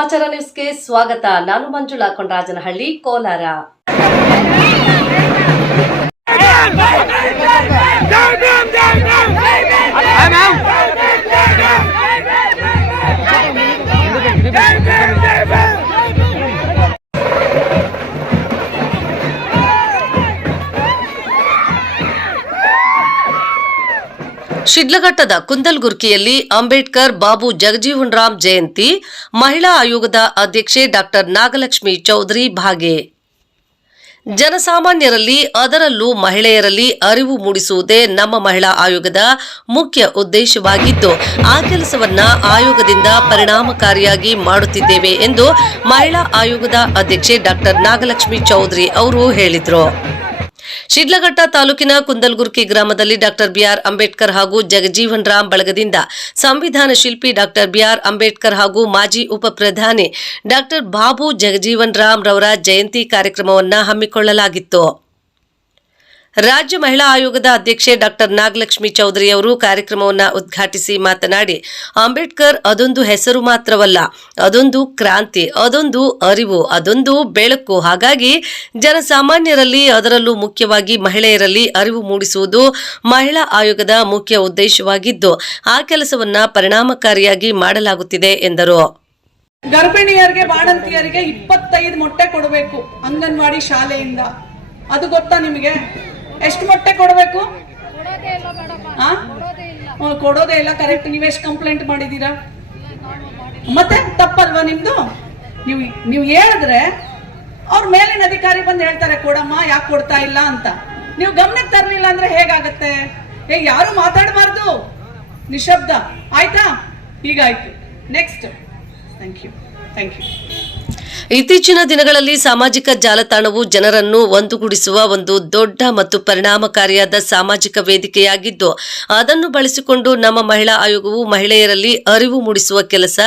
ಸಮಾಚಾರ ನ್ಯೂಸ್ಗೆ ಸ್ವಾಗತ. ನಾನು ಮಂಜುಳಾ ಕೊಂಡರಾಜನಹಳ್ಳಿ, ಕೋಲಾರ. ಶಿಡ್ಲಘಟ್ಟದ ಕುಂದಲ್ಗುರ್ಕಿಯಲ್ಲಿ ಅಂಬೇಡ್ಕರ್ ಬಾಬು ಜಗಜೀವನ್ ರಾಮ್ ಜಯಂತಿ, ಮಹಿಳಾ ಆಯೋಗದ ಅಧ್ಯಕ್ಷೆ ಡಾಕ್ಟರ್ ನಾಗಲಕ್ಷ್ಮಿ ಚೌಧರಿ ಭಾಗಿ. ಜನಸಾಮಾನ್ಯರಲ್ಲಿ, ಅದರಲ್ಲೂ ಮಹಿಳೆಯರಲ್ಲಿ ಅರಿವು ಮೂಡಿಸುವುದೇ ನಮ್ಮ ಮಹಿಳಾ ಆಯೋಗದ ಮುಖ್ಯ ಉದ್ದೇಶವಾಗಿದ್ದು, ಆ ಕೆಲಸವನ್ನ ಆಯೋಗದಿಂದ ಪರಿಣಾಮಕಾರಿಯಾಗಿ ಮಾಡುತ್ತಿದ್ದೇವೆ ಎಂದು ಮಹಿಳಾ ಆಯೋಗದ ಅಧ್ಯಕ್ಷೆ ಡಾಕ್ಟರ್ ನಾಗಲಕ್ಷ್ಮಿ ಚೌಧರಿ ಅವರು ಹೇಳಿದರು. ಶಿಡ್ಲಘಟ್ಟ ತಾಲೂಕಿನ ಕುಂದಲ್ಗುರ್ಕಿ ಗ್ರಾಮದಲ್ಲಿ ಡಾಕ್ಟರ್ ಬಿಆರ್ ಅಂಬೇಡ್ಕರ್ ಹಾಗೂ ಜಗಜೀವನ್ ರಾಮ್ ಬಳಗದಿಂದ ಸಂವಿಧಾನ ಶಿಲ್ಪಿ ಡಾಕ್ಟರ್ ಬಿಆರ್ ಅಂಬೇಡ್ಕರ್ ಹಾಗೂ ಮಾಜಿ ಉಪ ಪ್ರಧಾನಿ ಡಾಕ್ಟರ್ ಬಾಬು ಜಗಜೀವನ್ ರಾಮ್ ರವರ ಜಯಂತಿ ಕಾರ್ಯಕ್ರಮವನ್ನು ಹಮ್ಮಿಕೊಳ್ಳಲಾಗಿತ್ತು. ರಾಜ್ಯ ಮಹಿಳಾ ಆಯೋಗದ ಅಧ್ಯಕ್ಷೆ ಡಾಕ್ಟರ್ ನಾಗಲಕ್ಷ್ಮಿ ಚೌಧರಿ ಅವರು ಕಾರ್ಯಕ್ರಮವನ್ನು ಉದ್ಘಾಟಿಸಿ ಮಾತನಾಡಿ, ಅಂಬೇಡ್ಕರ್ ಅದೊಂದು ಹೆಸರು ಮಾತ್ರವಲ್ಲ, ಅದೊಂದು ಕ್ರಾಂತಿ, ಅದೊಂದು ಅರಿವು, ಅದೊಂದು ಬೆಳಕು. ಹಾಗಾಗಿ ಜನಸಾಮಾನ್ಯರಲ್ಲಿ, ಅದರಲ್ಲೂ ಮುಖ್ಯವಾಗಿ ಮಹಿಳೆಯರಲ್ಲಿ ಅರಿವು ಮೂಡಿಸುವುದು ಮಹಿಳಾ ಆಯೋಗದ ಮುಖ್ಯ ಉದ್ದೇಶವಾಗಿದ್ದು, ಆ ಕೆಲಸವನ್ನ ಪರಿಣಾಮಕಾರಿಯಾಗಿ ಮಾಡಲಾಗುತ್ತಿದೆ ಎಂದರು. ಗರ್ಭಿಣಿಯರಿಗೆ, ಬಾಣಂತಿಯರಿಗೆ 25 ಮೊಟ್ಟೆ ಕೊಡಬೇಕು ಅಂಗನವಾಡಿ ಶಾಲೆಯಿಂದ. ಅದು ಗೊತ್ತಾ ನಿಮಗೆ? ಎಷ್ಟು ಮೊಟ್ಟೆ ಕೊಡಬೇಕು? ಕೊಡೋದೇ ಇಲ್ಲ. ಕರೆಕ್ಟ್. ನೀವೆಷ್ಟು ಕಂಪ್ಲೇಂಟ್ ಮಾಡಿದೀರಾ? ಮತ್ತೆ ತಪ್ಪಲ್ವಾ ನಿಮ್ದು? ನೀವು ಹೇಳಿದ್ರೆ ಅವ್ರ ಮೇಲಿನ ಅಧಿಕಾರಿ ಬಂದು ಹೇಳ್ತಾರೆ, ಕೊಡಮ್ಮ, ಯಾಕೆ ಕೊಡ್ತಾ ಇಲ್ಲ ಅಂತ. ನೀವು ಗಮನಕ್ಕೆ ತರಲಿಲ್ಲ ಅಂದ್ರೆ ಹೇಗಾಗತ್ತೆ? ಯಾರು ಮಾತಾಡಬಾರ್ದು, ನಿಶಬ್ದ. ಆಯ್ತಾ? ಹೀಗಾಯ್ತು. ನೆಕ್ಸ್ಟ್. Thank you. ಇತ್ತೀಚಿನ ದಿನಗಳಲ್ಲಿ ಸಾಮಾಜಿಕ ಜಾಲತಾಣವು ಜನರನ್ನು ಒಂದುಗೂಡಿಸುವ ಒಂದು ದೊಡ್ಡ ಮತ್ತು ಪರಿಣಾಮಕಾರಿಯಾದ ಸಾಮಾಜಿಕ ವೇದಿಕೆಯಾಗಿದ್ದು, ಅದನ್ನು ಬಳಸಿಕೊಂಡು ನಮ್ಮ ಮಹಿಳಾ ಆಯೋಗವು ಮಹಿಳೆಯರಲ್ಲಿ ಅರಿವು ಮೂಡಿಸುವ ಕೆಲಸ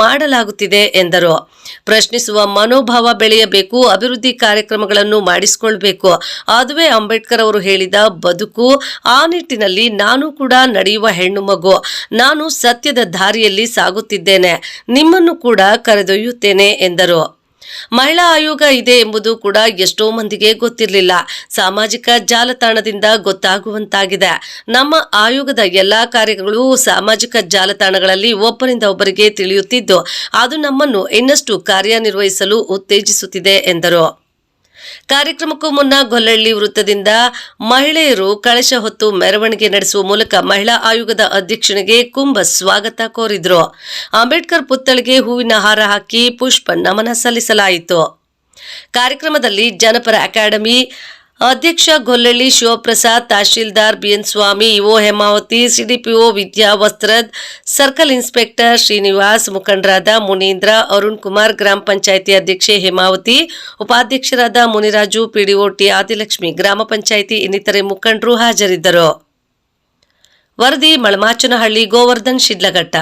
ಮಾಡಲಾಗುತ್ತಿದೆ ಎಂದರು. ಪ್ರಶ್ನಿಸುವ ಮನೋಭಾವ ಬೆಳೆಯಬೇಕು, ಅಭಿವೃದ್ಧಿ ಕಾರ್ಯಕ್ರಮಗಳನ್ನು ಮಾಡಿಸಿಕೊಳ್ಬೇಕು. ಅದುವೇ ಅಂಬೇಡ್ಕರ್ ಅವರು ಹೇಳಿದ ಬದುಕು. ಆ ನಿಟ್ಟಿನಲ್ಲಿ ನಾನು ಕೂಡ ನಡೆಯುವ ಹೆಣ್ಣು ಮಗು. ನಾನು ಸತ್ಯದ ದಾರಿಯಲ್ಲಿ ಸಾಗುತ್ತಿದ್ದೇನೆ, ನಿಮ್ಮನ್ನು ಕೂಡ ಕರೆದೊಯ್ಯುತ್ತೇನೆ ಎಂದರು. ಮಹಿಳಾ ಆಯೋಗ ಇದೆ ಎಂಬುದು ಕೂಡ ಎಷ್ಟೋ ಮಂದಿಗೆ ಗೊತ್ತಿರಲಿಲ್ಲ. ಸಾಮಾಜಿಕ ಜಾಲತಾಣದಿಂದ ಗೊತ್ತಾಗುವಂತಾಗಿದೆ. ನಮ್ಮ ಆಯೋಗದ ಎಲ್ಲಾ ಕಾರ್ಯಗಳು ಸಾಮಾಜಿಕ ಜಾಲತಾಣಗಳಲ್ಲಿ ಒಬ್ಬರಿಂದ ಒಬ್ಬರಿಗೆ ತಿಳಿಯುತ್ತಿದ್ದು, ಅದು ನಮ್ಮನ್ನು ಇನ್ನಷ್ಟು ಕಾರ್ಯನಿರ್ವಹಿಸಲು ಉತ್ತೇಜಿಸುತ್ತಿದೆ ಎಂದರು. ಕಾರ್ಯಕ್ರಮಕ್ಕೂ ಮುನ್ನ ಗೊಲ್ಲಹಳ್ಳಿ ವೃತ್ತದಿಂದ ಮಹಿಳೆಯರು ಕಳಶ ಹೊತ್ತು ಮೆರವಣಿಗೆ ನಡೆಸುವ ಮೂಲಕ ಮಹಿಳಾ ಆಯೋಗದ ಅಧ್ಯಕ್ಷನಿಗೆ ಕುಂಭ ಸ್ವಾಗತ ಕೋರಿದ್ರು. ಅಂಬೇಡ್ಕರ್ ಪುತ್ಥಳಿಗೆ ಹೂವಿನ ಹಾರ ಹಾಕಿ ಪುಷ್ಪ ನಮನ ಸಲ್ಲಿಸಲಾಯಿತು. ಕಾರ್ಯಕ್ರಮದಲ್ಲಿ ಜನಪರ ಅಕಾಡೆಮಿ ಅಧ್ಯಕ್ಷ ಗೊಲ್ಲಹಳ್ಳಿ ಶಿವಪ್ರಸಾದ್, ತಹಶೀಲ್ದಾರ್ ಬಿಎನ್ ಸ್ವಾಮಿ, ಇಒ ಹೇಮಾವತಿ, ಸಿಡಿಪಿಒ ವಿದ್ಯಾ ವಸ್ತ್ರದ್, ಸರ್ಕಲ್ ಇನ್ಸ್ಪೆಕ್ಟರ್ ಶ್ರೀನಿವಾಸ್, ಮುಖಂಡರಾದ ಮುನೀಂದ್ರ, ಅರುಣ್ ಕುಮಾರ್, ಗ್ರಾಮ ಪಂಚಾಯಿತಿ ಅಧ್ಯಕ್ಷೆ ಹೇಮಾವತಿ, ಉಪಾಧ್ಯಕ್ಷರಾದ ಮುನಿರಾಜು, ಪಿಡಿಒ ಟಿ ಆದಿಲಕ್ಷ್ಮಿ, ಗ್ರಾಮ ಪಂಚಾಯಿತಿ ಇನ್ನಿತರೆ ಮುಖಂಡರು ಹಾಜರಿದ್ದರು. ವರದಿ ಮಳಮಾಚನಹಳ್ಳಿ, ಗೋವರ್ಧನ್, ಶಿಡ್ಲಘಟ್ಟ.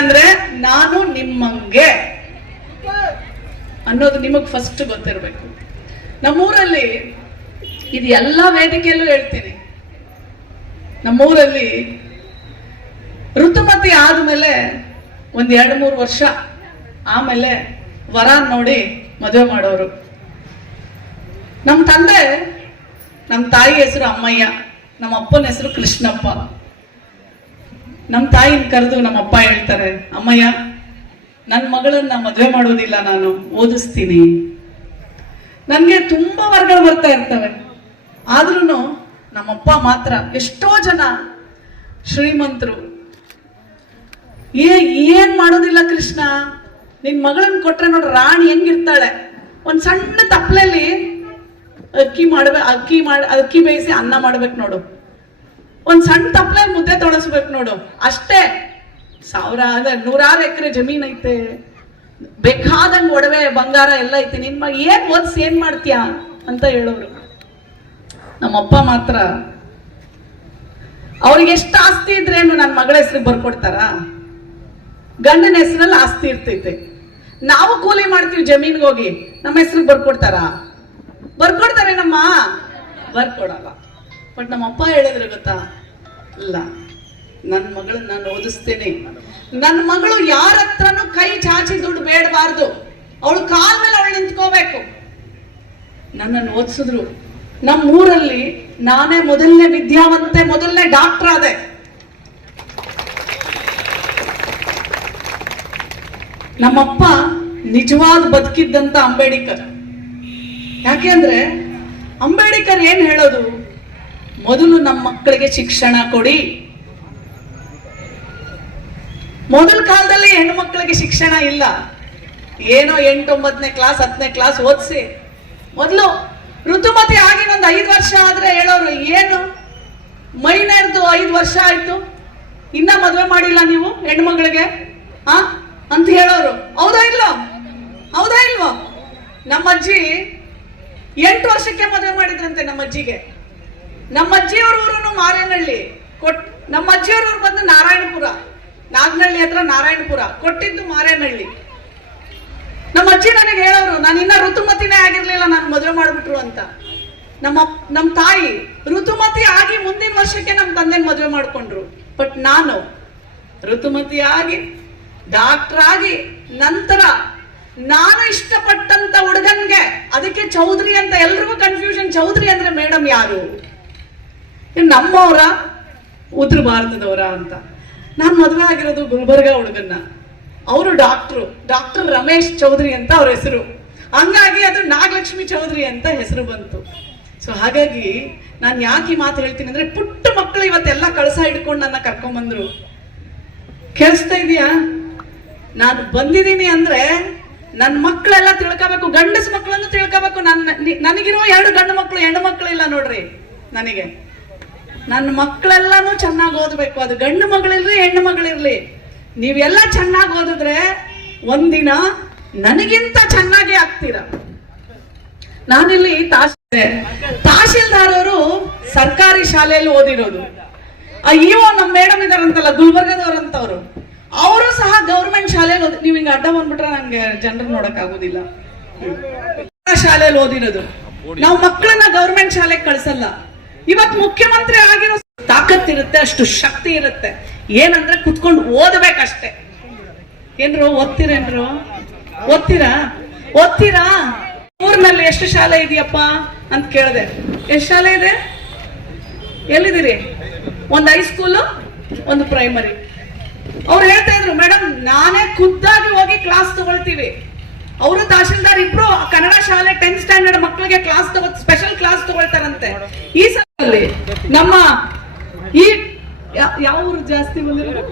ಅಂದ್ರೆ ನಾನು ನಿಮ್ಮಂಗೆ ಅನ್ನೋದು ನಿಮಗ್ ಫಸ್ಟ್ ಗೊತ್ತಿರಬೇಕು. ನಮ್ಮೂರಲ್ಲಿ ಇದು ಎಲ್ಲ ವೇದಿಕೆಯಲ್ಲೂ ಹೇಳ್ತೀನಿ, ನಮ್ಮೂರಲ್ಲಿ ಋತುಮತಿ ಆದ್ಮೇಲೆ 1-2-3 ವರ್ಷ ಆಮೇಲೆ ವರ ನೋಡಿ ಮದುವೆ ಮಾಡೋರು. ನಮ್ಮ ತಂದೆ, ನಮ್ಮ ತಾಯಿ ಹೆಸರು ಅಮ್ಮಯ್ಯ, ನಮ್ಮ ಅಪ್ಪನ ಹೆಸರು ಕೃಷ್ಣಪ್ಪ. ನಮ್ಮ ತಾಯಿನ ಕರೆದು ನಮ್ಮಪ್ಪ ಹೇಳ್ತಾರೆ, ಅಮ್ಮಯ್ಯ, ನನ್ನ ಮಗಳನ್ನ ಮದುವೆ ಮಾಡೋದಿಲ್ಲ, ನಾನು ಓದಿಸ್ತೀನಿ. ನನಗೆ ತುಂಬಾ ವರ್ಗಗಳು ಬರ್ತಾ ಇರ್ತವೆ. ಆದ್ರೂ ನಮ್ಮಪ್ಪ ಮಾತ್ರ, ಎಷ್ಟೋ ಜನ ಶ್ರೀಮಂತರು, ಏನ್ ಮಾಡೋದಿಲ್ಲ ಕೃಷ್ಣ, ನಿನ್ ಮಗಳನ್ನ ಕೊಟ್ರೆ ನೋಡ್ರ ರಾಣಿ ಹೆಂಗಿರ್ತಾಳೆ, ಒಂದ್ ಸಣ್ಣ ತಪ್ಪಲಲ್ಲಿ ಅಕ್ಕಿ ಬೇಯಿಸಿ ಅನ್ನ ಮಾಡ್ಬೇಕು ನೋಡು, ಒಂದ್ ಸಣ್ಣ ತಪ್ಪಲೆ ಮುದ್ದೆ ತೊಳಸ್ಬೇಕು ನೋಡು ಅಷ್ಟೇ. ನೂರಾರು ಎಕರೆ ಜಮೀನ್ ಐತೆ, ಬೇಕಾದಂಗ್ ಒಡವೆ ಬಂಗಾರ ಎಲ್ಲ ಐತಿ, ನಿನ್ ಮಗ ಏನ್ ಓದಿಸಿ ಏನ್ ಮಾಡ್ತೀಯಾ ಅಂತ ಹೇಳೋರು. ನಮ್ಮಪ್ಪ ಮಾತ್ರ ಅವ್ರಿಗೆ ಎಷ್ಟು ಆಸ್ತಿ ಇದ್ರೇನು ನನ್ನ ಮಗಳ ಹೆಸ್ರಿಗೆ ಬರ್ಕೊಡ್ತಾರ? ಗಂಡನ ಹೆಸರಲ್ಲಿ ಆಸ್ತಿ ಇರ್ತೈತೆ, ನಾವು ಕೂಲಿ ಮಾಡ್ತೀವಿ ಜಮೀನ್ಗೆ ಹೋಗಿ, ನಮ್ಮ ಹೆಸ್ರಿಗೆ ಬರ್ಕೊಡ್ತಾರ? ಬರ್ಕೊಡ್ತಾರೆ ನಮ್ಮ ಬರ್ಕೊಡಲ್ಲ. ಬಟ್ ನಮ್ಮಪ್ಪ ಹೇಳಿದ್ರೆ ಗೊತ್ತಾ, ಇಲ್ಲ ನನ್ನ ಮಗಳನ್ನ ನಾನು ಓದಿಸ್ತೇನೆ, ನನ್ನ ಮಗಳು ಯಾರ ಹತ್ರನೂ ಕೈ ಚಾಚಿ ದುಡ್ಡು ಬೇಡಬಾರ್ದು, ಅವಳು ಕಾಲ್ ಮೇಲೆ ಅವಳು ನಿಂತ್ಕೋಬೇಕು. ನನ್ನನ್ನು ಓದಿಸಿದ್ರು. ನಮ್ಮೂರಲ್ಲಿ ನಾನೇ ಮೊದಲನೇ ವಿದ್ಯಾವಂತೆ, ಮೊದಲನೇ ಡಾಕ್ಟರ್ ಆದೆ. ನಮ್ಮಪ್ಪ ನಿಜವಾದ ಬದುಕಿದ್ದಂತ ಅಂಬೇಡ್ಕರ್. ಯಾಕೆ ಅಂದ್ರೆ ಅಂಬೇಡ್ಕರ್ ಏನ್ ಹೇಳೋದು, ಮೊದಲು ನಮ್ಮ ಮಕ್ಕಳಿಗೆ ಶಿಕ್ಷಣ ಕೊಡಿ. ಮೊದಲ ಕಾಲದಲ್ಲಿ ಹೆಣ್ಣು ಮಕ್ಕಳಿಗೆ ಶಿಕ್ಷಣ ಇಲ್ಲ, ಏನೋ 8, 9ನೇ ಕ್ಲಾಸ್ 10ನೇ ಕ್ಲಾಸ್ ಓದಿಸಿ, ಮೊದಲು ಋತುಮತಿ ಆಗಿ ಒಂದು 5 ವರ್ಷ ಆದ್ರೆ ಹೇಳೋರು, ಏನು ಮೈನರ್ದು 5 ವರ್ಷ ಆಯ್ತು, ಇನ್ನ ಮದುವೆ ಮಾಡಿಲ್ಲ ನೀವು ಹೆಣ್ಮಗಳಿಗೆ ಅಂತ ಹೇಳೋರು. ಹೌದಾ ಇಲ್ವೋ? ಹೌದಾ ಇಲ್ವೋ? ನಮ್ಮ ಅಜ್ಜಿ 8 ವರ್ಷಕ್ಕೆ ಮದುವೆ ಮಾಡಿದ್ರಂತೆ ನಮ್ಮ ಅಜ್ಜಿಗೆ. ನಮ್ಮ ಅಜ್ಜಿಯವ್ರ ಊರು ಮಾರೇನಹಳ್ಳಿ, ನಮ್ಮ ಅಜ್ಜಿಯವ್ರ ಊರು ಬಂದು ನಾರಾಯಣಪುರ, ನಾಗನಹಳ್ಳಿ ಹತ್ರ ನಾರಾಯಣಪುರ, ಕೊಟ್ಟಿದ್ದು ಮಾರೇನಹಳ್ಳಿ. ನಮ್ಮ ಅಜ್ಜಿ ನನಗೆ ಹೇಳೋರು, ನಾನು ಇನ್ನ ಋತುಮತಿನೇ ಆಗಿರ್ಲಿಲ್ಲ, ನಾನು ಮದುವೆ ಮಾಡ್ಬಿಟ್ರು ಅಂತ. ನಮ್ಮ ತಾಯಿ ಋತುಮತಿ ಆಗಿ ಮುಂದಿನ ವರ್ಷಕ್ಕೆ ನಮ್ಮ ತಂದೆನ ಮದುವೆ ಮಾಡ್ಕೊಂಡ್ರು. ಬಟ್ ನಾನು ಋತುಮತಿ ಆಗಿ ಡಾಕ್ಟರ್ ಆಗಿ ನಂತರ ನಾನು ಇಷ್ಟಪಟ್ಟಂತ ಹುಡುಗನ್ಗೆ, ಅದಕ್ಕೆ ಚೌಧರಿ ಅಂತ ಎಲ್ರಿಗೂ ಕನ್ಫ್ಯೂಷನ್, ಚೌಧರಿ ಅಂದ್ರೆ ಮೇಡಮ್ ಯಾರು, ನಮ್ಮವರ ಉತ್ತರ ಭಾರತದವರ ಅಂತ. ನಾನು ಮದುವೆ ಆಗಿರೋದು ಗುಲ್ಬರ್ಗ ಹುಡುಗನ್ನ, ಅವರು ಡಾಕ್ಟರ್ ರಮೇಶ್ ಚೌಧರಿ ಅಂತ ಅವ್ರ ಹೆಸರು, ಹಂಗಾಗಿ ಅದು ನಾಗಲಕ್ಷ್ಮಿ ಚೌಧರಿ ಅಂತ ಹೆಸರು ಬಂತು. ಸೊ ಹಾಗಾಗಿ ನಾನು ಯಾಕೆ ಈ ಮಾತು ಹೇಳ್ತೀನಿ ಅಂದ್ರೆ, ಪುಟ್ಟ ಮಕ್ಕಳು ಇವತ್ತೆಲ್ಲ ಕಳಸ ಹಿಡ್ಕೊಂಡು ನನ್ನ ಕರ್ಕೊಂಡ್ಬಂದ್ರು. ಕೇಳಿಸ್ತಾ ಇದೆಯಾ? ನಾನು ಬಂದಿದ್ದೀನಿ ಅಂದ್ರೆ ನನ್ನ ಮಕ್ಕಳೆಲ್ಲ ತಿಳ್ಕೋಬೇಕು, ಗಂಡಸ ಮಕ್ಕಳನ್ನು ತಿಳ್ಕೋಬೇಕು. ನನಗಿರೋ 2 ಗಂಡು ಮಕ್ಕಳು, ಹೆಣ್ಣು ಮಕ್ಕಳು ಇಲ್ಲ ನೋಡ್ರಿ ನನಗೆ. ನನ್ನ ಮಕ್ಕಳೆಲ್ಲಾನು ಚೆನ್ನಾಗಿ ಓದಬೇಕು, ಅದು ಗಂಡು ಮಗಳಿರ್ಲಿ ಹೆಣ್ಣು ಮಗಳಿರ್ಲಿ. ನೀವೆಲ್ಲ ಚೆನ್ನಾಗಿ ಓದಿದ್ರೆ ಒಂದಿನ ನನಗಿಂತ ಚೆನ್ನಾಗಿ ಆಗ್ತೀರ. ನಾನಿಲ್ಲಿ ತಹಶೀಲ್ದಾರ್ ಅವರು ಸರ್ಕಾರಿ ಶಾಲೆಯಲ್ಲಿ ಓದಿರೋದು. ಅಯ್ಯೋ ನಮ್ಮ ಮೇಡಮ್ ಇದಾರಂತಲ್ಲ ಗುಲ್ಬರ್ಗದವ್ರಂತವ್ರು, ಅವರು ಸಹ ಗೌರ್ಮೆಂಟ್ ಶಾಲೆಯಲ್ಲಿ ನೀವು ಹಿಂಗ ಅಡ್ಡ ಬಂದ್ಬಿಟ್ರೆ ನಂಗೆ ಜನರು ನೋಡಕ್ ಆಗುದಿಲ್ಲ. ಶಾಲೆಯಲ್ಲಿ ಓದಿರೋದು. ನಾವು ಮಕ್ಕಳನ್ನ ಗೌರ್ಮೆಂಟ್ ಶಾಲೆಗೆ ಕಳ್ಸಲ್ಲ. ಇವತ್ತು ಮುಖ್ಯಮಂತ್ರಿ ಆಗಿರೋ ತಾಕತ್ತಿರುತ್ತೆ, ಅಷ್ಟು ಶಕ್ತಿ ಇರುತ್ತೆ. ಏನಂದ್ರೆ ಕುತ್ಕೊಂಡು ಓದಬೇಕಷ್ಟೆ. ಏನ್ರು ಓದ್ತೀರೇನ್ರು? ಓದ್ತೀರಾ? ಊರಿನಲ್ಲಿ ಎಷ್ಟು ಶಾಲೆ ಇದೆಯಪ್ಪ ಅಂತ ಕೇಳಿದೆ. ಎಷ್ಟು ಶಾಲೆ ಇದೆ? ಎಲ್ಲಿದ್ದೀರಿ? ಒಂದು ಹೈಸ್ಕೂಲು, ಒಂದು ಪ್ರೈಮರಿ. ಅವ್ರು ಹೇಳ್ತಾ ಇದ್ರು, ಮೇಡಮ್ ನಾನೇ ಖುದ್ದಾಗಿ ಹೋಗಿ ಕ್ಲಾಸ್ ತಗೊಳ್ತೀವಿ. ಅವರು ತಹಶೀಲ್ದಾರ್ ಇಬ್ರು ಕನ್ನಡ ಶಾಲೆ 10th ಸ್ಟ್ಯಾಂಡರ್ಡ್ ಮಕ್ಕಳಿಗೆ ಕ್ಲಾಸ್ ಸ್ಪೆಷಲ್ ಕ್ಲಾಸ್ ತಗೊಳ್ತಾರಂತೆ. ಈ ಸಲದಲ್ಲಿ ನಮ್ಮ ಈ ಯಾವ ಊರು ಜಾಸ್ತಿ ಬಂದಿರೋ?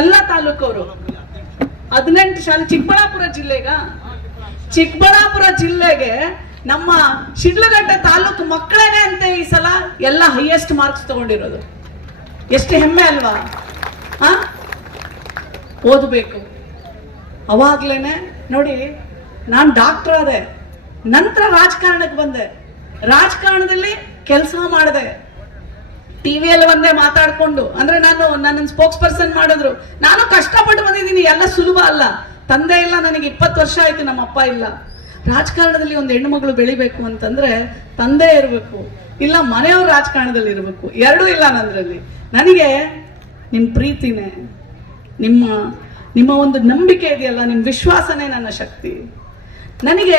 ಎಲ್ಲ ತಾಲೂಕವರು 18 ಶಾಲೆ. ಚಿಕ್ಕಬಳ್ಳಾಪುರ ಜಿಲ್ಲೆಗೆ ನಮ್ಮ ಶಿಡ್ಲಘಟ್ಟ ತಾಲೂಕು ಮಕ್ಕಳೇನೆ ಅಂತ ಈ ಸಲ ಎಲ್ಲ ಹೈಯೆಸ್ಟ್ ಮಾರ್ಕ್ಸ್ ತಗೊಂಡಿರೋದು. ಎಷ್ಟು ಹೆಮ್ಮೆ ಅಲ್ವಾ? ಓದಬೇಕು. ಅವಾಗ್ಲೇನೆ ನೋಡಿ, ನಾನು ಡಾಕ್ಟರ್ ಆದೆ, ನಂತರ ರಾಜಕಾರಣಕ್ಕೆ ಬಂದೆ. ರಾಜಕಾರಣದಲ್ಲಿ ಕೆಲಸ ಮಾಡಿದೆ, ಟಿವಿಯಲ್ಲಿ ಒಂದೇ ಮಾತಾಡ್ಕೊಂಡು. ಅಂದ್ರೆ ನನ್ನ ಸ್ಪೋಕ್ಸ್ ಪರ್ಸನ್ ಮಾಡಿದ್ರು. ನಾನು ಕಷ್ಟಪಟ್ಟು ಬಂದಿದ್ದೀನಿ, ಎಲ್ಲ ಸುಲಭ ಅಲ್ಲ. ತಂದೆ ಇಲ್ಲ, ನನಗೆ 20 ವರ್ಷ ಆಯ್ತು, ನಮ್ಮ ಅಪ್ಪ ಇಲ್ಲ. ರಾಜಕಾರಣದಲ್ಲಿ ಒಂದು ಹೆಣ್ಣು ಮಗಳು ಬೆಳಿಬೇಕು ಅಂತಂದ್ರೆ ತಂದೆ ಇರಬೇಕು, ಇಲ್ಲ ಮನೆಯವ್ರ ರಾಜಕಾರಣದಲ್ಲಿ ಇರಬೇಕು. ಎರಡೂ ಇಲ್ಲ ನನ್ನಲ್ಲಿ. ನನಗೆ ನಿಮ್ಮ ಪ್ರೀತಿನೇ, ನಿಮ್ಮ ಒಂದು ನಂಬಿಕೆ ಇದೆಯಲ್ಲ, ನಿಮ್ಮ ವಿಶ್ವಾಸನೇ ನನ್ನ ಶಕ್ತಿ. ನನಗೆ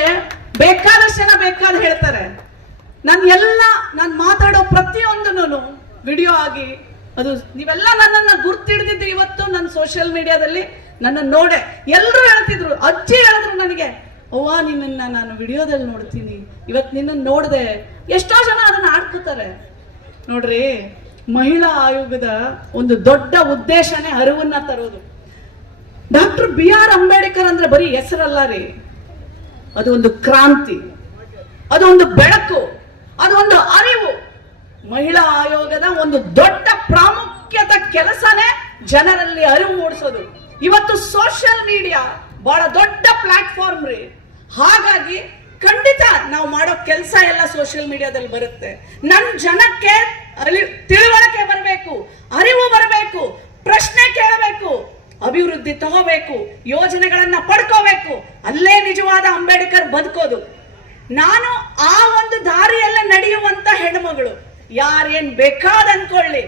ಬೇಕಾದಷ್ಟು ಜನ ಬೇಕಾದ ಹೇಳ್ತಾರೆ. ನಾನು ಮಾತಾಡೋ ಪ್ರತಿಯೊಂದನ್ನು ವಿಡಿಯೋ ಆಗಿ, ಅದು ನೀವೆಲ್ಲ ನನ್ನನ್ನು ಗುರ್ತಿಡ್ದಿದ್ದು ಇವತ್ತು ನನ್ನ ಸೋಷಿಯಲ್ ಮೀಡಿಯಾದಲ್ಲಿ ನನ್ನ ನೋಡೆ. ಎಲ್ಲರೂ ಹೇಳ್ತಿದ್ರು, ಅಜ್ಜಿ ಹೇಳಿದ್ರು ನನಗೆ, ಅವ್ವ ನಿನ್ನನ್ನ ನಾನು ವಿಡಿಯೋದಲ್ಲಿ ನೋಡ್ತೀನಿ, ಇವತ್ತು ನಿನ್ನನ್ನು ನೋಡಿದೆ. ಎಷ್ಟೋ ಜನ ಅದನ್ನ ಆಡ್ಕೋತಾರೆ ನೋಡ್ರಿ. ಮಹಿಳಾ ಆಯೋಗದ ಒಂದು ದೊಡ್ಡ ಉದ್ದೇಶನೇ ಅರಿವನ್ನ ತರೋದು. ಡಾಕ್ಟರ್ BR ಅಂಬೇಡ್ಕರ್ ಅಂದ್ರೆ ಬರೀ ಹೆಸರಲ್ಲ ರೀ, ಅದು ಒಂದು ಕ್ರಾಂತಿ, ಅದು ಒಂದು ಬೆಳಕು, ಅದು ಒಂದು ಅರಿವು. ಮಹಿಳಾ ಆಯೋಗದ ಒಂದು ದೊಡ್ಡ ಪ್ರಾಮುಖ್ಯದ ಕೆಲಸನೇ ಜನರಲ್ಲಿ ಅರಿವು ಮೂಡಿಸೋದು. ಇವತ್ತು ಸೋಷಿಯಲ್ ಮೀಡಿಯಾ ಬಹಳ ದೊಡ್ಡ ಪ್ಲಾಟ್ಫಾರ್ಮ್ ರೀ. ಹಾಗಾಗಿ ಖಂಡಿತ ನಾವು ಮಾಡೋ ಕೆಲಸ ಎಲ್ಲ ಸೋಷಿಯಲ್ ಮೀಡಿಯಾದಲ್ಲಿ ಬರುತ್ತೆ. ನನ್ನ ಜನಕ್ಕೆ ತಿಳುವಳಿಕೆ ಬರಬೇಕು, ಅರಿವು ಬರಬೇಕು, ಪ್ರಶ್ನೆ ಕೇಳಬೇಕು, ಅಭಿವೃದ್ಧಿ ತಗೋಬೇಕು, ಯೋಜನೆಗಳನ್ನ ಪಡ್ಕೋಬೇಕು. ಅಲ್ಲೇ ನಿಜವಾದ ಅಂಬೇಡ್ಕರ್ ಬದುಕೋದು. ನಾನು ಆ ಒಂದು ದಾರಿಯಲ್ಲೇ ನಡೆಯುವಂತ ಹೆಣ್ಮಗಳು. ಯಾರೇನ್ ಬೇಕಾದ ಅನ್ಕೊಳ್ಳಿ,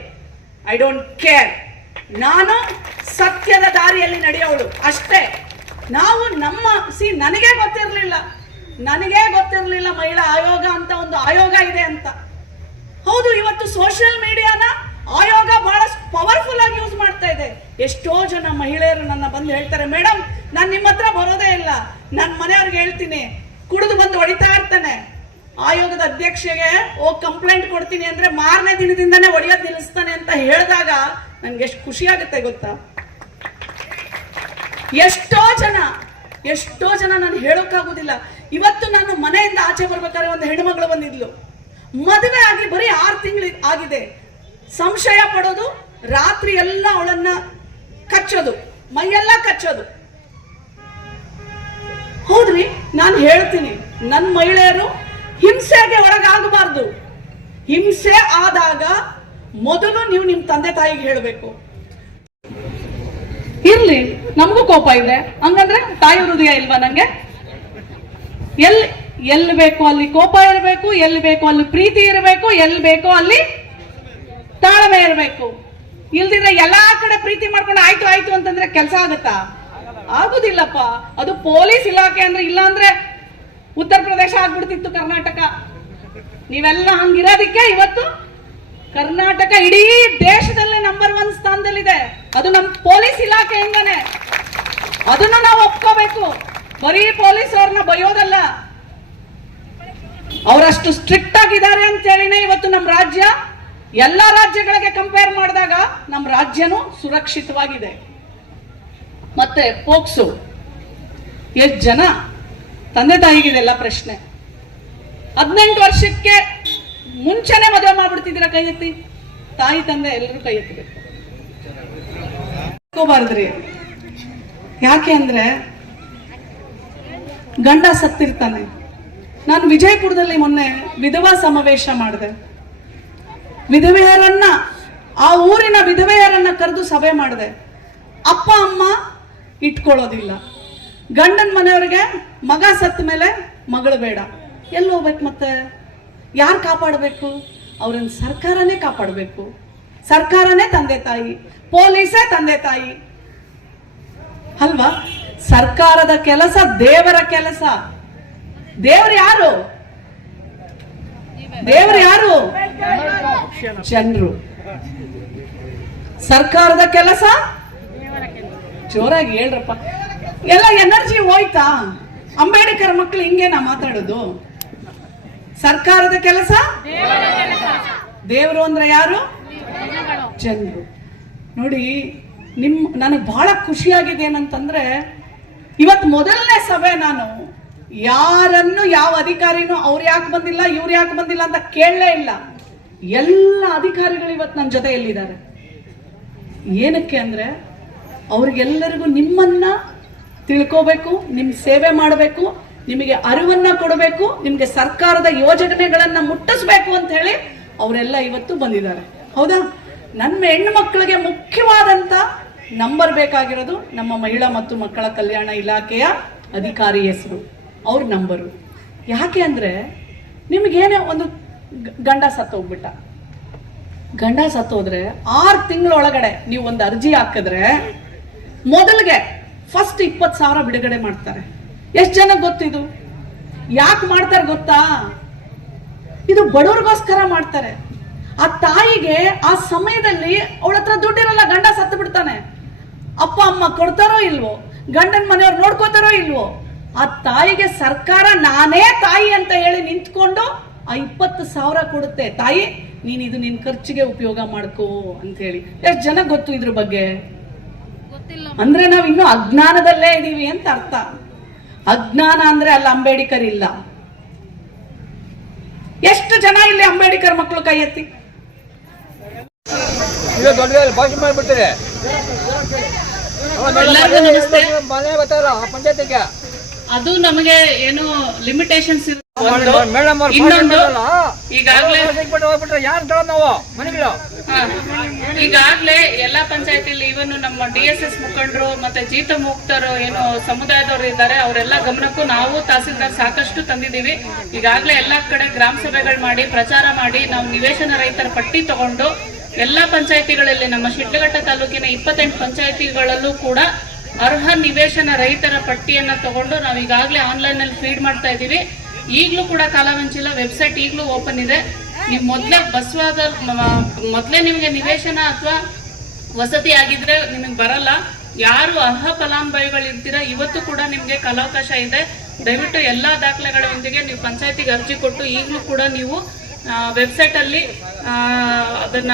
ಐ ಡೋಂಟ್ ಕೇರ್. ನಾನು ಸತ್ಯದ ದಾರಿಯಲ್ಲಿ ನಡೆಯೋಳು ಅಷ್ಟೇ. ನಾವು ನನಗೆ ಗೊತ್ತಿರಲಿಲ್ಲ ಮಹಿಳಾ ಆಯೋಗ ಅಂತ ಒಂದು ಆಯೋಗ ಇದೆ ಅಂತ. ಹೌದು, ಇವತ್ತು ಸೋಷಿಯಲ್ ಮೀಡಿಯಾನ ಆಯೋಗ ಬಹಳ ಪವರ್ಫುಲ್ ಆಗಿ ಯೂಸ್ ಮಾಡ್ತಾ ಇದೆ. ಎಷ್ಟೋ ಜನ ಮಹಿಳೆಯರು ನನ್ನ ಬಂದು ಹೇಳ್ತಾರೆ, ಮೇಡಮ್ ನಾನು ನಿಮ್ಮ ಹತ್ರ ಬರೋದೇ ಇಲ್ಲ, ನನ್ನ ಮನೆಯವ್ರಿಗೆ ಹೇಳ್ತೀನಿ, ಕುಡಿದು ಬಂದು ಹೊಡಿತಾ ಇರ್ತಾನೆ, ಆಯೋಗದ ಅಧ್ಯಕ್ಷೆಗೆ ಕಂಪ್ಲೇಂಟ್ ಕೊಡ್ತೀನಿ ಅಂದ್ರೆ ಮಾರನೇ ದಿನದಿಂದನೇ ಹೊಡೆಯೋದು ನಿಲ್ಲಿಸ್ತಾನೆ ಅಂತ ಹೇಳಿದಾಗ ನನ್ಗೆ ಎಷ್ಟು ಖುಷಿ ಆಗುತ್ತೆ ಗೊತ್ತಾ. ಎಷ್ಟೋ ಜನ ನಾನು ಹೇಳೋಕ್ಕಾಗೋದಿಲ್ಲ. ಇವತ್ತು ನಾನು ಮನೆಯಿಂದ ಆಚೆ ಬರ್ಬೇಕಾದ್ರೆ ಒಂದು ಹೆಣ್ಮಗಳು ಬಂದಿದ್ಲು, ಮದುವೆ ಆಗಿ ಬರೀ 6 ತಿಂಗಳು ಆಗಿದೆ. ಸಂಶಯ ಪಡೋದು, ರಾತ್ರಿ ಎಲ್ಲ ಅವಳನ್ನ ಕಚ್ಚೋದು, ಮೈಯೆಲ್ಲ ಕಚ್ಚೋದು. ಹೌದ್ರಿ, ನಾನು ಹೇಳ್ತೀನಿ, ನನ್ನ ಮಹಿಳೆಯರು ಹಿಂಸೆಗೆ ಒಳಗಾಗಬಾರ್ದು. ಹಿಂಸೆ ಆದಾಗ ಮೊದಲು ನೀವು ನಿಮ್ಮ ತಂದೆ ತಾಯಿಗೆ ಹೇಳಬೇಕು. ಇರ್ಲಿ, ನಮಗೂ ಕೋಪ ಇದೆ ಹಂಗಂದ್ರೆ ತಾಯಿ ಹೃದಯ ಇಲ್ವಾ ನಂಗೆ? ಎಲ್ಲಿ ಬೇಕೋ ಅಲ್ಲಿ ಕೋಪ ಇರಬೇಕು, ಎಲ್ಲಿ ಬೇಕೋ ಅಲ್ಲಿ ಪ್ರೀತಿ ಇರಬೇಕು, ಎಲ್ಲಿ ಬೇಕೋ ಅಲ್ಲಿ ತಾಳ್ಮೆ ಇರಬೇಕು. ಇಲ್ದಿದ್ರೆ ಎಲ್ಲಾ ಕಡೆ ಪ್ರೀತಿ ಮಾಡ್ಕೊಂಡು ಆಯ್ತು ಅಂತಂದ್ರೆ ಕೆಲಸ ಆಗುತ್ತಾ? ಆಗುದಿಲ್ಲಪ್ಪ. ಅದು ಪೊಲೀಸ್ ಇಲಾಖೆ ಅಂದ್ರೆ, ಇಲ್ಲ ಅಂದ್ರೆ ಉತ್ತರ ಪ್ರದೇಶ ಆಗ್ಬಿಡ್ತಿತ್ತು ಕರ್ನಾಟಕ. ನೀವೆಲ್ಲ ಹಂಗಿರೋದಿಕ್ಕೆ ಇವತ್ತು ಕರ್ನಾಟಕ ಇಡೀ ದೇಶದಲ್ಲೇ ನಂಬರ್ 1 ಸ್ಥಾನದಲ್ಲಿದೆ. ಅದು ನಮ್ಮ ಪೊಲೀಸ್ ಇಲಾಖೆಯಿಂದಾನೆ. ಅದನ್ನು ನಾವು ಒಪ್ಕೋಬೇಕು. ಬರೀ ಪೊಲೀಸ್ ಅವ್ರನ್ನ ಬಯೋದಲ್ಲ, ಅವರಷ್ಟು ಸ್ಟ್ರಿಕ್ಟ್ ಆಗಿದ್ದಾರೆ ಅಂತ ಹೇಳಿನೇ ಇವತ್ತು ನಮ್ಮ ರಾಜ್ಯ ಎಲ್ಲಾ ರಾಜ್ಯಗಳಿಗೆ ಕಂಪೇರ್ ಮಾಡಿದಾಗ ನಮ್ಮ ರಾಜ್ಯನೂ ಸುರಕ್ಷಿತವಾಗಿದೆ. ಮತ್ತೆ ಪೋಕ್ಸೋ, ಎಷ್ಟು ಜನ ತಂದೆ ತಾಯಿಗಿದೆಲ್ಲ ಪ್ರಶ್ನೆ. 18 ವರ್ಷಕ್ಕೆ ಮುಂಚೆನೆ ಮದುವೆ ಮಾಡ್ಬಿಡ್ತಿದ್ದೀರಾ? ಕೈ ಎತ್ತಿ. ತಾಯಿ ತಂದೆ ಎಲ್ಲರೂ ಕೈ ಎತ್ತಬೇಕು. ಬಾರದ್ರಿ. ಯಾಕೆ ಅಂದ್ರೆ ಗಂಡ ಸತ್ತಿರ್ತಾನೆ. ನಾನು ವಿಜಯಪುರದಲ್ಲಿ ಮೊನ್ನೆ ವಿಧವಾ ಸಮಾವೇಶ ಮಾಡಿದೆ. ವಿಧವೆಯರನ್ನ, ಆ ಊರಿನ ವಿಧವೆಯರನ್ನ ಕರೆದು ಸಭೆ ಮಾಡಿದೆ. ಅಪ್ಪ ಅಮ್ಮ ಇಟ್ಕೊಳ್ಳೋದಿಲ್ಲ. ಗಂಡನ ಮನೆಯವ್ರಿಗೆ ಮಗ ಸತ್ತ ಮೇಲೆ ಮಗಳು ಬೇಡ. ಎಲ್ಲಿ ಹೋಗ್ಬೇಕು? ಮತ್ತೆ ಯಾರು ಕಾಪಾಡಬೇಕು? ಅವ್ರನ್ನ ಸರ್ಕಾರನೇ ಕಾಪಾಡಬೇಕು. ಸರ್ಕಾರನೇ ತಂದೆ ತಾಯಿ, ಪೊಲೀಸೇ ತಂದೆ ತಾಯಿ ಅಲ್ವಾ? ಸರ್ಕಾರದ ಕೆಲಸ ದೇವರ ಕೆಲಸ. ದೇವರು ಯಾರು? ಜನರು. ಸರ್ಕಾರದ ಕೆಲಸ ಜೋರಾಗಿ ಹೇಳ್ರಪ್ಪ. ಎಲ್ಲ ಎನರ್ಜಿ ಹೋಯ್ತಾ? ಅಂಬೇಡ್ಕರ್ ಮಕ್ಕಳು ಹಿಂಗೇನಾ ಮಾತಾಡೋದು? ಸರ್ಕಾರದ ಕೆಲಸ, ದೇವರು ಅಂದ್ರೆ ಯಾರು? ಜನರು. ನೋಡಿ, ನನಗೆ ಬಹಳ ಖುಷಿಯಾಗಿದೆ ಏನಂತಂದ್ರೆ, ಇವತ್ತು ಮೊದಲನೇ ಸಭೆ ನಾನು ಯಾರನ್ನು, ಯಾವ ಅಧಿಕಾರಿನೂ ಅವ್ರು ಯಾಕೆ ಬಂದಿಲ್ಲ, ಇವ್ರು ಯಾಕೆ ಬಂದಿಲ್ಲ ಅಂತ ಕೇಳಲೇ ಇಲ್ಲ. ಎಲ್ಲ ಅಧಿಕಾರಿಗಳು ಇವತ್ತು ನನ್ನ ಜೊತೆಯಲ್ಲಿದ್ದಾರೆ. ಏನಕ್ಕೆ ಅಂದ್ರೆ ಅವ್ರಿಗೆಲ್ಲರಿಗೂ ನಿಮ್ಮನ್ನ ತಿಳ್ಕೋಬೇಕು, ನಿಮ್ ಸೇವೆ ಮಾಡಬೇಕು, ನಿಮಗೆ ಅರಿವನ್ನ ಕೊಡಬೇಕು, ನಿಮ್ಗೆ ಸರ್ಕಾರದ ಯೋಜನೆಗಳನ್ನ ಮುಟ್ಟಿಸ್ಬೇಕು ಅಂತ ಹೇಳಿ ಅವರೆಲ್ಲ ಇವತ್ತು ಬಂದಿದ್ದಾರೆ. ಹೌದಾ? ನನ್ನ ಹೆಣ್ಣು ಮಕ್ಕಳಿಗೆ ಮುಖ್ಯವಾದಂತ ನಂಬರ್ ಬೇಕಾಗಿರೋದು ನಮ್ಮ ಮಹಿಳಾ ಮತ್ತು ಮಕ್ಕಳ ಕಲ್ಯಾಣ ಇಲಾಖೆಯ ಅಧಿಕಾರಿ ಹೆಸರು, ಅವ್ರ ನಂಬರು. ಯಾಕೆ ಅಂದ್ರೆ ನಿಮ್ಗೇನೇ ಒಂದು ಗಂಡ ಸತ್ತೋಗ್ಬಿಟ್ಟ, ಗಂಡ ಸತ್ತೋದ್ರೆ 6 ತಿಂಗಳೊಳಗಡೆ ನೀವು ಒಂದು ಅರ್ಜಿ ಹಾಕಿದ್ರೆ ಮೊದಲಿಗೆ ಫಸ್ಟ್ 20,000 ಬಿಡುಗಡೆ ಮಾಡ್ತಾರೆ. ಎಷ್ಟು ಜನ ಗೊತ್ತಿದು? ಯಾಕೆ ಮಾಡ್ತಾರೆ ಗೊತ್ತಾ? ಇದು ಬಡವ್ರಿಗೋಸ್ಕರ ಮಾಡ್ತಾರೆ. ಆ ತಾಯಿಗೆ ಆ ಸಮಯದಲ್ಲಿ ಅವಳ ಹತ್ರ ದುಡ್ಡಿರಲ್ಲ, ಗಂಡ ಸತ್ತು ಬಿಡ್ತಾನೆ. ಅಪ್ಪ ಅಮ್ಮ ಕೊಡ್ತಾರೋ ಇಲ್ವೋ, ಗಂಡನ ಮನೆಯವ್ರು ನೋಡ್ಕೋತಾರೋ ಇಲ್ವೋ, ಆ ತಾಯಿಗೆ ಸರ್ಕಾರ ನಾನೇ ತಾಯಿ ಅಂತ ಹೇಳಿ ನಿಂತ್ಕೊಂಡು ಆ 20,000 ಕೊಡುತ್ತೆ. ತಾಯಿ ನೀನ್ ಇದು ನಿನ್ ಖರ್ಚಿಗೆ ಉಪಯೋಗ ಮಾಡ್ಕೋ ಅಂತ ಹೇಳಿ. ಎಷ್ಟು ಜನ ಗೊತ್ತು ಇದ್ರ ಬಗ್ಗೆ? ಅಂದ್ರೆ ನಾವ್ ಇನ್ನು ಅಜ್ಞಾನದಲ್ಲೇ ಇದೀವಿ ಅಂತ ಅರ್ಥ. ಅಜ್ಞಾನ ಅಂದ್ರೆ ಅಲ್ಲಿ ಅಂಬೇಡ್ಕರ್ ಇಲ್ಲ. ಎಷ್ಟು ಜನ ಇಲ್ಲಿ ಅಂಬೇಡ್ಕರ್ ಮಕ್ಕಳು ಕೈ ಎತ್ತಿ? ಇದು ದೊಡ್ಡ ಭಾಷೆ ಮಾಡಿಬಿಡ್ತಾರೆ. ಎಲ್ಲರಿಗೂ ನಮಸ್ತೆ. ಮನೆ ಬರ್ತಾರ ಪಂಚಾಯತಿಗೆ ಅದು ನಮಗೆ ಏನು ಲಿಮಿಟೇಷನ್ಸ್ ಮೇಡಮ್ ಇನ್ನೊಂದು ಈಗಾಗಲೇ ಹೋಗ್ಬಿಟ್ರೆ ಯಾರು ತಗೊಳ್ ನಾವು ಮನೆಗಳು ಈಗಾಗಲೇ ಎಲ್ಲಾ ಪಂಚಾಯತಿಲಿ ಇವನ್ ನಮ್ಮ DSS ಮುಖಂಡರು ಮತ್ತೆ ಜೀತ ಮುಕ್ತರು ಏನು ಸಮುದಾಯದವರು ಇದ್ದಾರೆ ಅವರೆಲ್ಲ ಗಮನಕ್ಕೂ ನಾವು ತಹಸೀಲ್ದಾರ್ ಸಾಕಷ್ಟು ತಂದಿದ್ದೀವಿ. ಈಗಾಗಲೇ ಎಲ್ಲಾ ಕಡೆ ಗ್ರಾಮ ಸಭೆಗಳು ಮಾಡಿ ಪ್ರಚಾರ ಮಾಡಿ ನಾವು ನಿವೇಶನ ರೈತರ ಪಟ್ಟಿ ತಗೊಂಡು ಎಲ್ಲಾ ಪಂಚಾಯತಿಗಳಲ್ಲಿ ನಮ್ಮ ಶಿಡ್ಲಘಟ್ಟ ತಾಲೂಕಿನ 28 ಪಂಚಾಯತಿಗಳಲ್ಲೂ ಕೂಡ ಅರ್ಹ ನಿವೇಶನ ರೈತರ ಪಟ್ಟಿಯನ್ನ ತಗೊಂಡು ನಾವು ಈಗಾಗಲೇ ಆನ್ಲೈನ್ ನಲ್ಲಿ ಫೀಡ್ ಮಾಡ್ತಾ ಇದ್ದೀವಿ. ಈಗಲೂ ಕೂಡ ಕಾಲವಂಚಿಲ್ಲ, ವೆಬ್ಸೈಟ್ ಈಗಲೂ ಓಪನ್ ಇದೆ. ನೀವು ಮೊದಲೇ ನಿಮಗೆ ನಿವೇಶನ ಅಥವಾ ವಸತಿ ಆಗಿದ್ರೆ ನಿಮಗೆ ಬರಲ್ಲ. ಯಾರು ಅರ್ಹ ಫಲಾನುಭವಿಗಳಿರ್ತೀರ ಇವತ್ತು ಕೂಡ ನಿಮಗೆ ಕಾಲಾವಕಾಶ ಇದೆ. ದಯವಿಟ್ಟು ಎಲ್ಲಾ ದಾಖಲೆಗಳೊಂದಿಗೆ ನೀವು ಪಂಚಾಯತಿಗೆ ಅರ್ಜಿ ಕೊಟ್ಟು ಈಗಲೂ ಕೂಡ ನೀವು ವೆಬ್ಸೈಟ್ ಅಲ್ಲಿ ಅದನ್ನ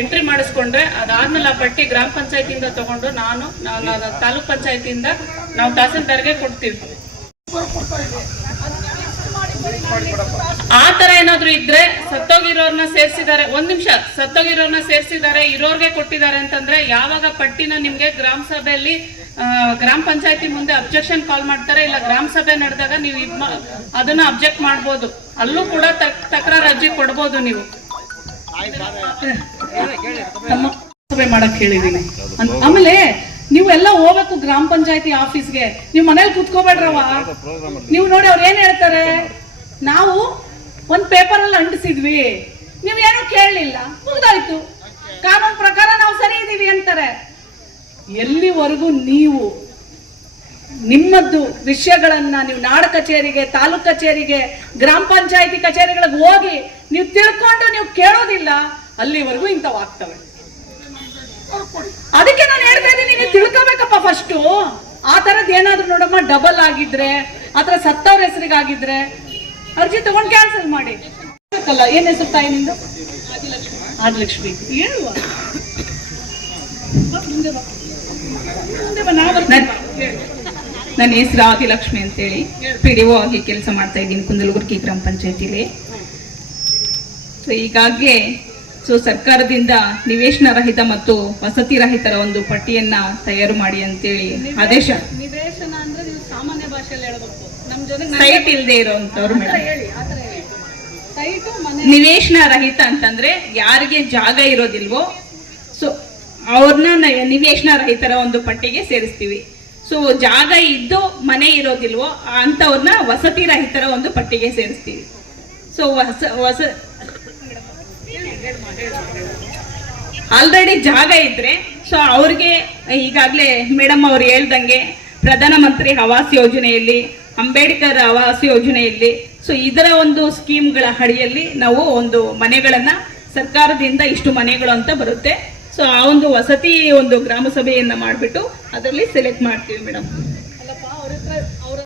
ಎಂಟ್ರಿ ಮಾಡಿಸ್ಕೊಂಡ್ರೆ ಅದಾದ್ಮೇಲೆ ಆ ಪಟ್ಟಿ ಗ್ರಾಮ ಪಂಚಾಯತಿಯಿಂದ ತಗೊಂಡು ನಾನು ತಾಲೂಕ್ ಪಂಚಾಯತಿಯಿಂದ ನಾವು ತಹಸೀಲ್ದಾರ್ಗೆ ಕೊಡ್ತೀವಿ. ಆ ತರ ಏನಾದ್ರು ಇದ್ರೆ ಸತ್ತೋಗಿರೋರ್ನ ಸೇರ್ಸಿದ್ದಾರೆ, ಒಂದ್ ನಿಮಿಷ, ಸತ್ತೋಗಿರೋರ್ನ ಸೇರ್ಸಿದ್ದಾರೆ ಇರೋರ್ಗೆ ಕೊಟ್ಟಿದ್ದಾರೆ ಅಂತಂದ್ರೆ ಯಾವಾಗ ಪಟ್ಟಿನ ನಿಮ್ಗೆ ಗ್ರಾಮ ಸಭೆಯಲ್ಲಿ ಗ್ರಾಮ ಪಂಚಾಯತಿ ಮುಂದೆ ಅಬ್ಜೆಕ್ಷನ್ ಕಾಲ್ ಮಾಡ್ತಾರೆ, ಇಲ್ಲ ಗ್ರಾಮ ಸಭೆ ನಡೆದಾಗ ನೀವು ಅದನ್ನ ಅಬ್ಜೆಕ್ಟ್ ಮಾಡ್ಬೋದು. ಅಲ್ಲೂ ಕೂಡ ತಕರಾರು ಅರ್ಜಿ ಕೊಡ್ಬೋದು. ನೀವು ಸಭೆ ಮಾಡಕ್ ಹೇಳಿದೀನಿ. ಆಮೇಲೆ ನೀವು ಎಲ್ಲ ಹೋಗ್ಬೇಕು ಗ್ರಾಮ ಪಂಚಾಯತಿ ಆಫೀಸ್ಗೆ. ನೀವು ಮನೇಲಿ ಕುತ್ಕೋಬೇಡ್ರವ. ನೀವು ನೋಡಿ ಅವ್ರು ಏನ್ ಹೇಳ್ತಾರೆ, ನಾವು ಒಂದ್ ಪೇಪರ್ ಅಲ್ಲಿ ಅಂಟಿಸಿದ್ವಿ, ನೀವ್ ಏನು ಕೇಳಲಿಲ್ಲ, ಮುಗ್ದಾಯ್ತು, ಕಾನೂನು ಪ್ರಕಾರ ನಾವು ಸರಿ ಇದೀವಿ ಅಂತಾರೆ. ಎಲ್ಲಿವರೆಗೂ ನೀವು ನಿಮ್ಮದ್ದು ವಿಷಯಗಳನ್ನ ನೀವು ನಾಡ ಕಚೇರಿಗೆ, ತಾಲೂಕ್ ಕಚೇರಿಗೆ, ಗ್ರಾಮ ಪಂಚಾಯತಿ ಕಚೇರಿಗಳಿಗೆ ಹೋಗಿ ನೀವು ತಿಳ್ಕೊಂಡು ನೀವು ಕೇಳೋದಿಲ್ಲ, ಅಲ್ಲಿವರೆಗೂ ಇಂಥವಾಗ್ತವೆ. ಅದಕ್ಕೆ ನಾನು ಹೇಳ್ತಾ ಇದ್ದೀನಿ, ನೀವು ತಿಳ್ಕೋಬೇಕಪ್ಪ ಫಸ್ಟ್. ಆ ತರದ್ ಏನಾದ್ರು ನೋಡಮ್ಮ ಡಬಲ್ ಆಗಿದ್ರೆ, ಆತರ ಸತ್ತವ್ರ ಹೆಸರಿಗಾಗಿದ್ರೆ ಅರ್ಜಿ ತಗೊಂಡು ಕ್ಯಾನ್ಸಲ್ ಮಾಡಿ. ಏನ್ ಹೆಸರು ತಾಯಿ ನಿಂದು? ಆದಿಲಕ್ಷ್ಮಿ. ಹೇಳುವ ನನ್ನ ಹೆಸರು ಆದಿಲಕ್ಷ್ಮಿ ಅಂತೇಳಿ PDO ಆಗಿ ಕೆಲಸ ಮಾಡ್ತಾ ಇದ್ದೀನಿ ಕುಂದಲಗುರ್ಕಿ ಗ್ರಾಮ ಪಂಚಾಯತಿಲಿ. ಈಗಾಗಲೇ ಸರ್ಕಾರದಿಂದ ನಿವೇಶನ ರಹಿತ ಮತ್ತು ವಸತಿ ರಹಿತರ ಒಂದು ಪಟ್ಟಿಯನ್ನ ತಯಾರು ಮಾಡಿ ಅಂತೇಳಿ ಆದೇಶ. ನಿವೇಶನ ಅಂದ್ರೆ ನೀವು ಸಾಮಾನ್ಯ ಭಾಷೆಯಲ್ಲಿ ಹೇಳ್ಬೇಕು. ನಮ್ ಜೊತೆ ಸೈಟ್ ಇಲ್ಲದೆ ಇರೋಂಥವ್ರು ಸೈಟು ನಿವೇಶನ ರಹಿತ ಅಂತಂದ್ರೆ ಯಾರಿಗೆ ಜಾಗ ಇರೋದಿಲ್ವೋ ಸೊ ಅವ್ರನ್ನ ನಿವೇಶನ ರಹಿತರ ಒಂದು ಪಟ್ಟಿಗೆ ಸೇರಿಸ್ತೀವಿ. ಸೊ ಜಾಗ ಇದ್ದು ಮನೆ ಇರೋದಿಲ್ವೋ ಅಂತವ್ರನ್ನ ವಸತಿ ರಹಿತರ ಒಂದು ಪಟ್ಟಿಗೆ ಸೇರಿಸ್ತೀವಿ. ಸೊ ಆಲ್ರೆಡಿ ಜಾಗ ಇದ್ರೆ ಸೊ ಅವ್ರಿಗೆ ಈಗಾಗಲೇ ಮೇಡಮ್ ಅವ್ರು ಹೇಳ್ದಂಗೆ ಪ್ರಧಾನ ಮಂತ್ರಿ ಆವಾಸ್ ಯೋಜನೆಯಲ್ಲಿ, ಅಂಬೇಡ್ಕರ್ ಆವಾಸ್ ಯೋಜನೆಯಲ್ಲಿ, ಸೊ ಇದರ ಒಂದು ಸ್ಕೀಮ್ಗಳ ಅಡಿಯಲ್ಲಿ ನಾವು ಒಂದು ಮನೆಗಳನ್ನ ಸರ್ಕಾರದಿಂದ ಇಷ್ಟು ಮನೆಗಳು ಅಂತ ಬರುತ್ತೆ. ಸೊ ಆ ಒಂದು ವಸತಿ ಒಂದು ಗ್ರಾಮ ಸಭೆಯನ್ನ ಮಾಡಿಬಿಟ್ಟು ಅದರಲ್ಲಿ ಸೆಲೆಕ್ಟ್ ಮಾಡ್ತೀವಿ ಮೇಡಮ್.